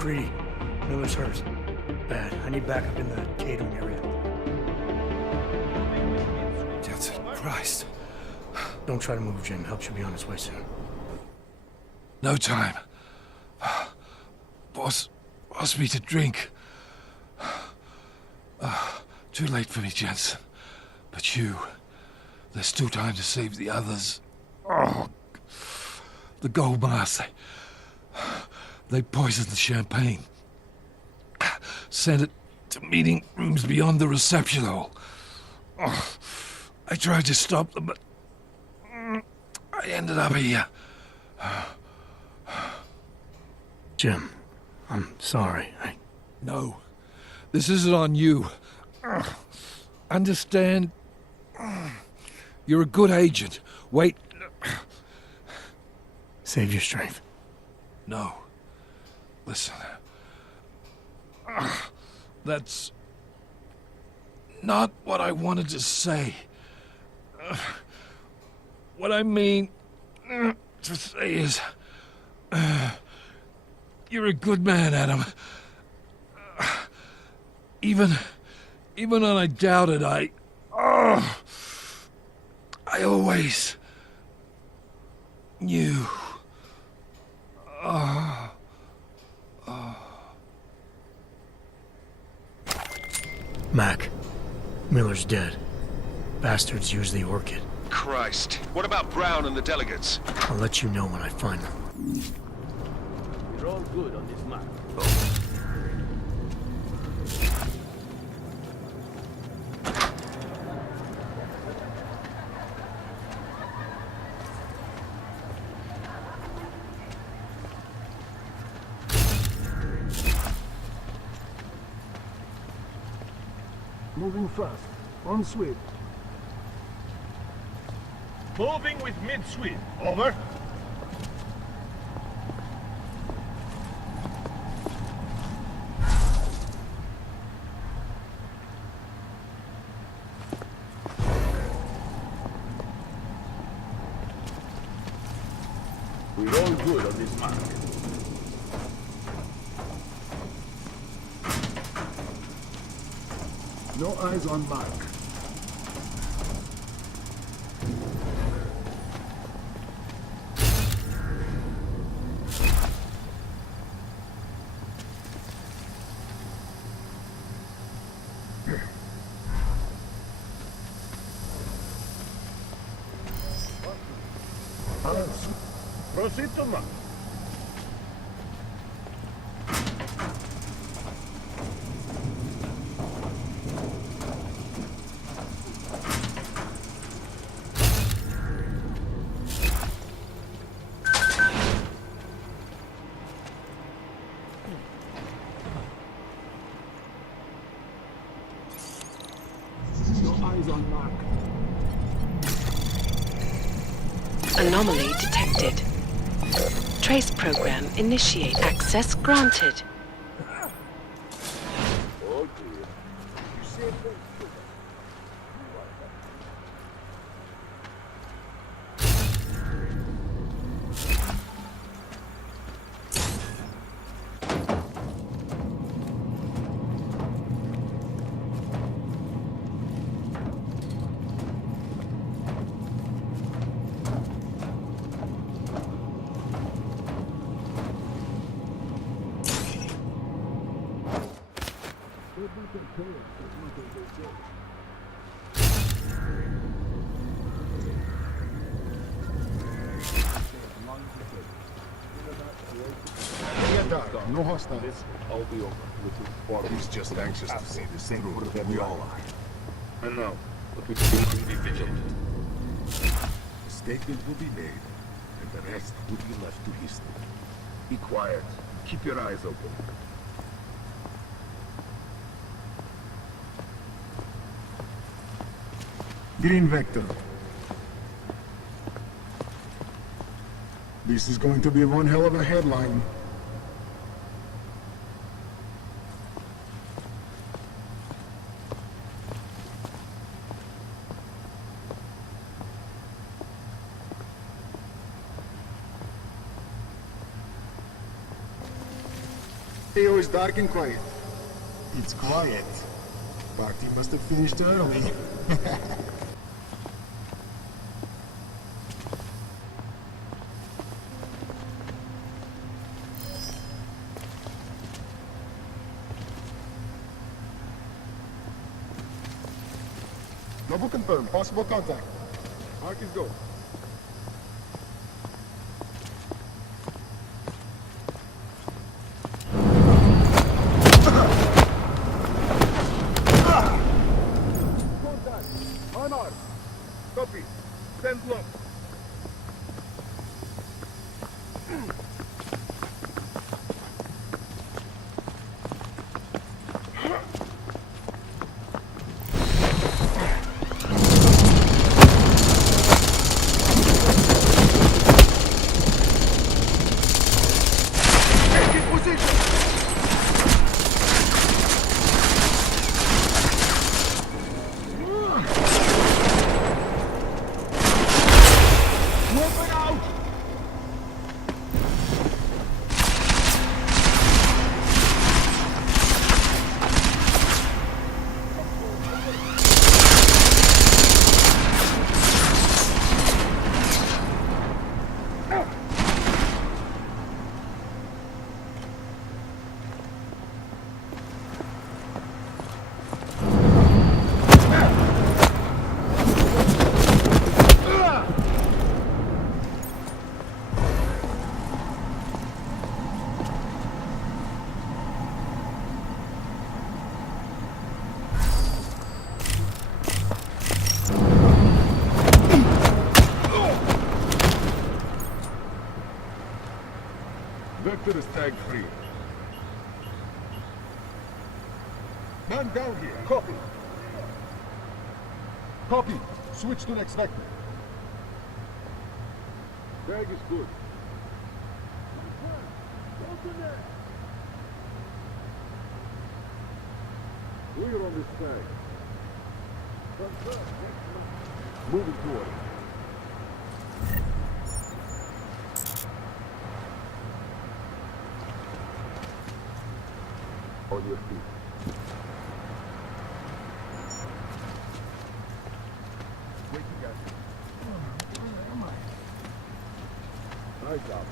Greedy. Miller's hurt. Bad. I need backup in the catering area. Jensen, Christ. Don't try to move, Jim. Help should be on its way soon. No time. Boss me to drink. Too late for me, Jensen. But you, there's still time to save the others. Oh, the gold mask. They poisoned the champagne. Sent it to meeting rooms beyond the reception hall. Oh, I tried to stop them, but I ended up here. Jim, I'm sorry. No, this isn't on you. Understand? You're a good agent. Wait. Save your strength. No. Listen. That's not what I wanted to say. What I mean to say is, you're a good man, Adam. Even when I doubted, I always knew. Mac, Miller's dead. Bastards used the orchid. Christ. What about Brown and the delegates? I'll let you know when I find them. We're all good on this map. Moving fast. On sweep. Moving with mid-sweep. Over. We're all good on this mark. No eyes on mark. Proceed to mark. No eyes on mark. Anomaly detected. Trace program initiate. Access granted. Oh dear. You said that. No hostile. I'll be over. He's just anxious to see this through. We all are. I know, but we can be vigilant. A statement will be made, and the rest will be left to history. Be quiet. Keep your eyes open. Green vector. This is going to be one hell of a headline. stay always dark and quiet? It's quiet. Party must have finished early. Double confirm. Possible contact. Mark is go. Contact. Unarmed. Copy. Stand low. Vector is tag free. Man down here. Copy. Copy. Switch to next vector. Tag is good. Clear on this tag. Moving toward it. On your feet. Wait, you guys. Where am I? Nice job.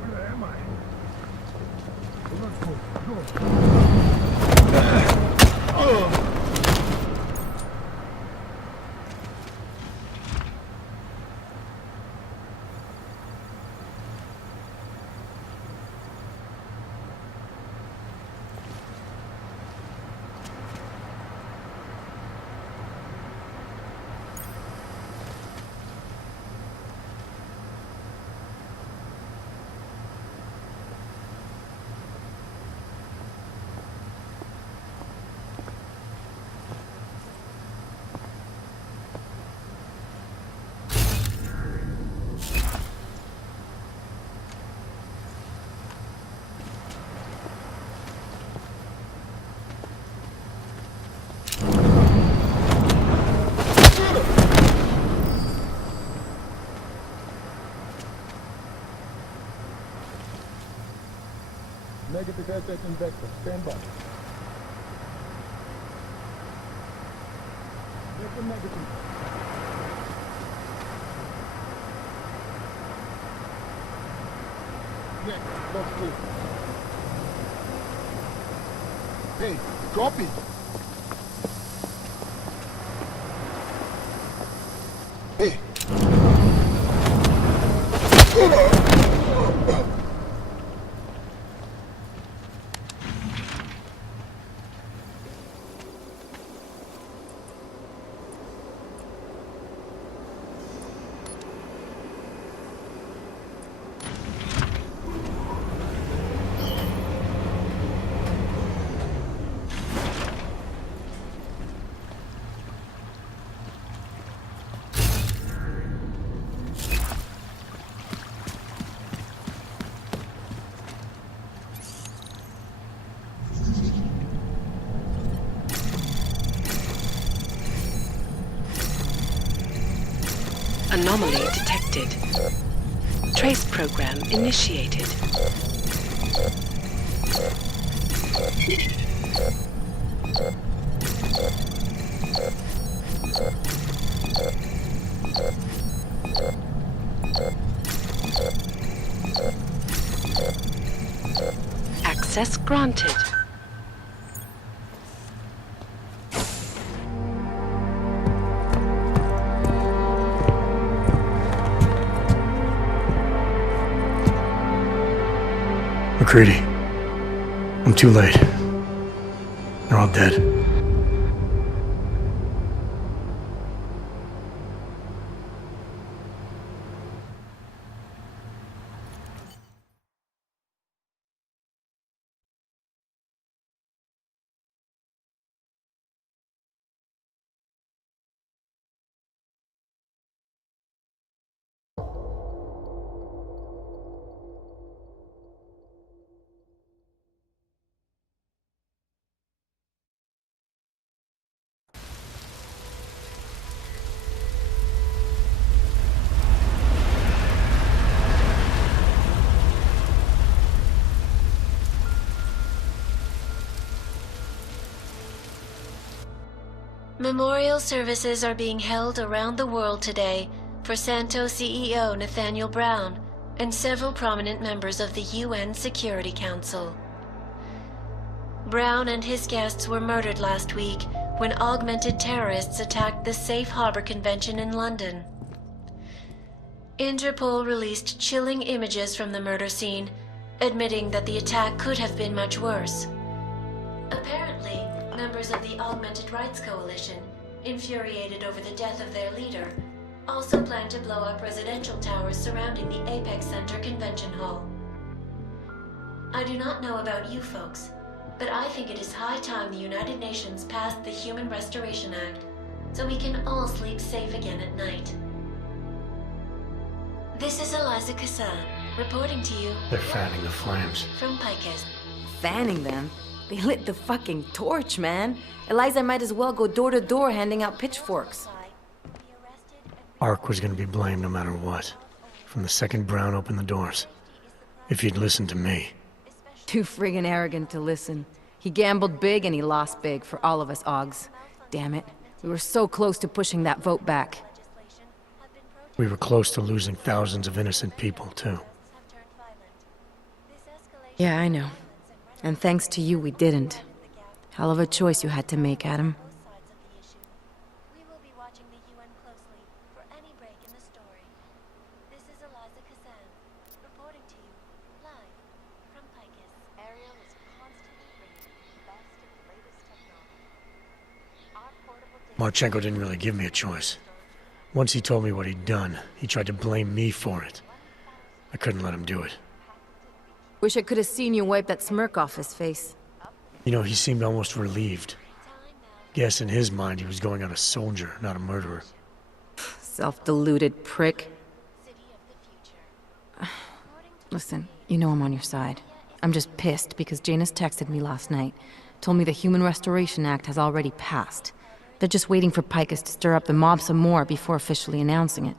Where am I? Let's go. Negative asset and vector. Stand by. Vector negative. Next, box clear. Hey, copy. Hey. Anomaly detected. Trace program initiated. Access granted. McCready, I'm too late. They're all dead. Memorial services are being held around the world today for Santo CEO Nathaniel Brown and several prominent members of the UN Security Council. Brown and his guests were murdered last week when augmented terrorists attacked the Safe Harbor Convention in London. Interpol released chilling images from the murder scene, admitting that the attack could have been much worse. Apparently, members of the Augmented Rights Coalition, infuriated over the death of their leader, also plan to blow up residential towers surrounding the Apex Center Convention Hall. I do not know about you folks, but I think it is high time the United Nations passed the Human Restoration Act, so we can all sleep safe again at night. This is Eliza Cassan, reporting to you. They're fanning the flames. From Picus. Fanning them? They lit the fucking torch, man. Eliza might as well go door to door handing out pitchforks. Ark was gonna be blamed no matter what. From the second Brown opened the doors. If he'd listened to me. Too friggin' arrogant to listen. He gambled big and he lost big for all of us Augs. Damn it. We were so close to pushing that vote back. We were close to losing thousands of innocent people, too. Yeah, I know. And thanks to you, we didn't. Hell of a choice you had to make, Adam. We will be watching the UN closely for any break in the story. This is Eliza Cassan, reporting to you, live from Picus. Ariel is constantly bringing the best and latest technology. Our portable Marchenko didn't really give me a choice. Once he told me what he'd done, he tried to blame me for it. I couldn't let him do it. Wish I could have seen you wipe that smirk off his face. You know, he seemed almost relieved. Guess in his mind he was going on a soldier, not a murderer. Self-deluded prick. Listen, you know I'm on your side. I'm just pissed because Janus texted me last night. Told me the Human Restoration Act has already passed. They're just waiting for Picus to stir up the mob some more before officially announcing it.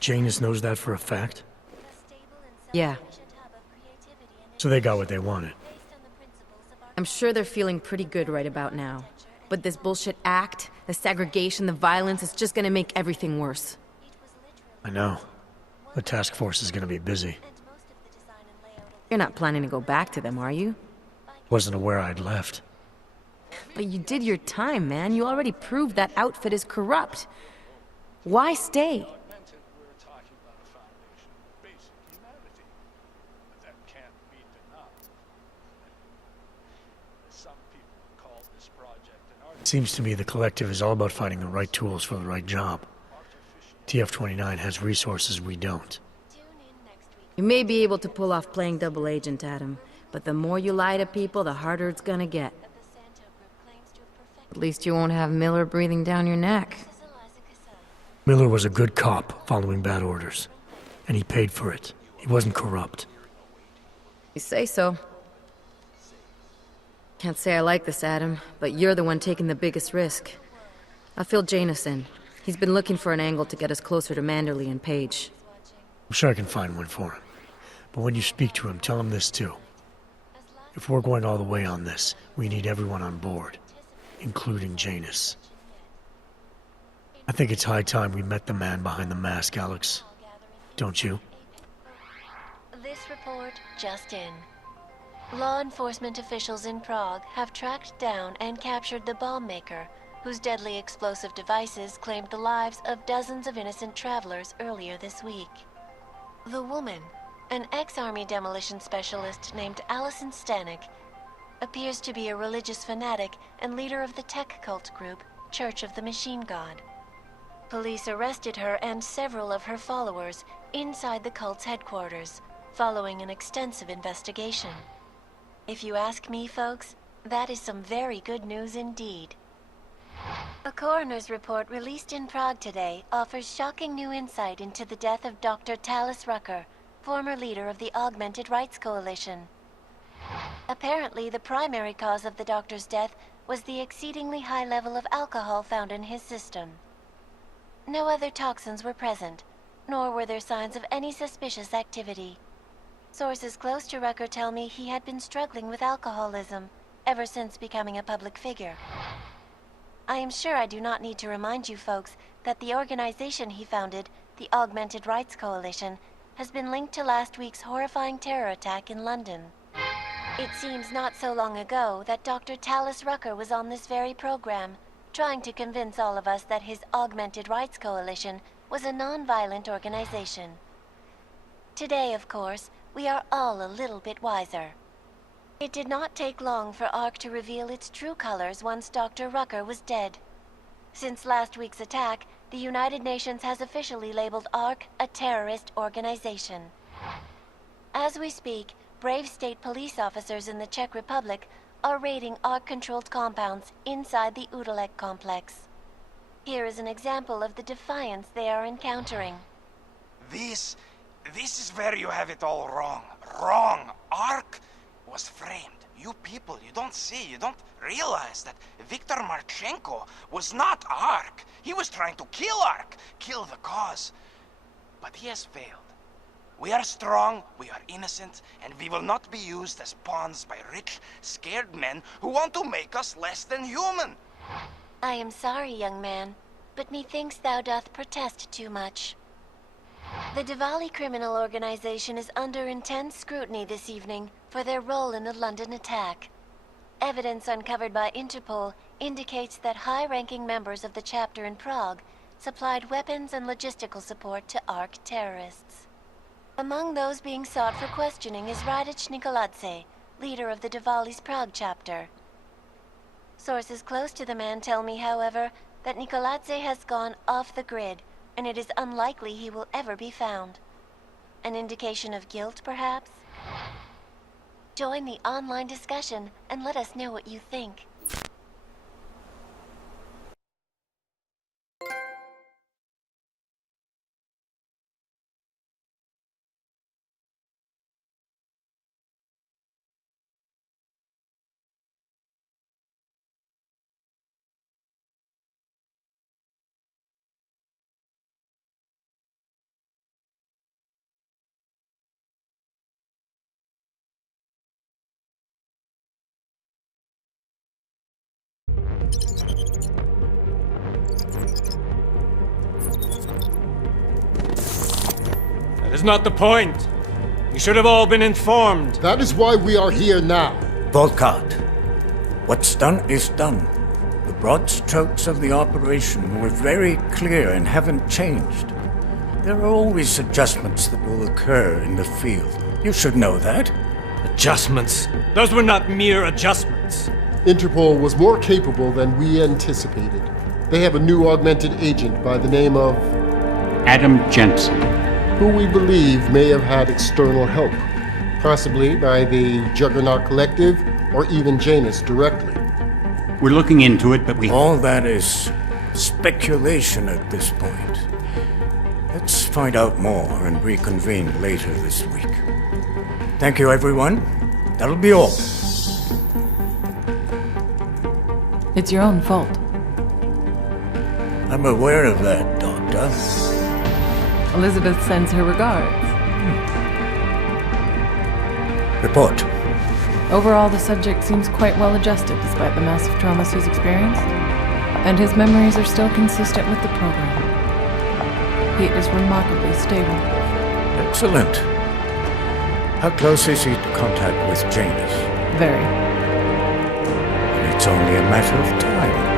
Janus knows that for a fact? Yeah. So they got what they wanted. I'm sure they're feeling pretty good right about now. But this bullshit act, the segregation, the violence, is just gonna make everything worse. I know. The task force is gonna be busy. You're not planning to go back to them, are you? Wasn't aware I'd left. But you did your time, man. You already proved that outfit is corrupt. Why stay? It seems to me the collective is all about finding the right tools for the right job. TF-29 has resources we don't. You may be able to pull off playing double agent, Adam, but the more you lie to people, the harder it's gonna get. At least you won't have Miller breathing down your neck. Miller was a good cop following bad orders, and he paid for it. He wasn't corrupt. You say so. Can't say I like this, Adam, but you're the one taking the biggest risk. I feel Janus in. He's been looking for an angle to get us closer to Manderley and Page. I'm sure I can find one for him. But when you speak to him, tell him this too. If we're going all the way on this, we need everyone on board, including Janus. I think it's high time we met the man behind the mask, Alex. Don't you? This report just in. Law enforcement officials in Prague have tracked down and captured the bomb maker, whose deadly explosive devices claimed the lives of dozens of innocent travelers earlier this week. The woman, an ex-army demolition specialist named Alison Stanek, appears to be a religious fanatic and leader of the tech cult group Church of the Machine God. Police arrested her and several of her followers inside the cult's headquarters, following an extensive investigation. If you ask me, folks, that is some very good news indeed. A coroner's report released in Prague today offers shocking new insight into the death of Dr. Talis Rucker, former leader of the Augmented Rights Coalition. Apparently, the primary cause of the doctor's death was the exceedingly high level of alcohol found in his system. No other toxins were present, nor were there signs of any suspicious activity. Sources close to Rucker tell me he had been struggling with alcoholism ever since becoming a public figure. I am sure I do not need to remind you folks that the organization he founded, the Augmented Rights Coalition, has been linked to last week's horrifying terror attack in London. It seems not so long ago that Dr. Talis Rucker was on this very program, trying to convince all of us that his Augmented Rights Coalition was a non-violent organization. Today, of course, we are all a little bit wiser. It did not take long for ARC to reveal its true colors once Dr. Rucker was dead. Since last week's attack, the United Nations has officially labeled ARC a terrorist organization. As we speak, brave state police officers in the Czech Republic are raiding ARC-controlled compounds inside the Udalek complex. Here is an example of the defiance they are encountering. This is where you have it all wrong. Wrong. ARC was framed. You people, you don't see, you don't realize that Viktor Marchenko was not ARC. He was trying to kill ARC, kill the cause. But he has failed. We are strong, we are innocent, and we will not be used as pawns by rich, scared men who want to make us less than human. I am sorry, young man, but methinks thou doth protest too much. The Diwali criminal organization is under intense scrutiny this evening for their role in the London attack. Evidence uncovered by Interpol indicates that high-ranking members of the chapter in Prague supplied weapons and logistical support to ARC terrorists. Among those being sought for questioning is Radic Nikoladze, leader of the Diwali's Prague chapter. Sources close to the man tell me, however, that Nikoladze has gone off the grid, and it is unlikely he will ever be found. An indication of guilt, perhaps? Join the online discussion and let us know what you think. That is not the point. You should have all been informed. That is why we are here now. Volkart, what's done is done. The broad strokes of the operation were very clear and haven't changed. There are always adjustments that will occur in the field. You should know that. Adjustments? Those were not mere adjustments. Interpol was more capable than we anticipated. They have a new augmented agent by the name of Adam Jensen, who we believe may have had external help, possibly by the Juggernaut Collective or even Janus directly. We're looking into it, but all that is speculation at this point. Let's find out more and reconvene later this week. Thank you, everyone. That'll be all. It's your own fault. I'm aware of that, Doctor. Elizabeth sends her regards. Report. Overall, the subject seems quite well adjusted despite the massive traumas he's experienced, and his memories are still consistent with the program. He is remarkably stable. Excellent. How close is he to contact with Janus? Very. It's only a matter of time.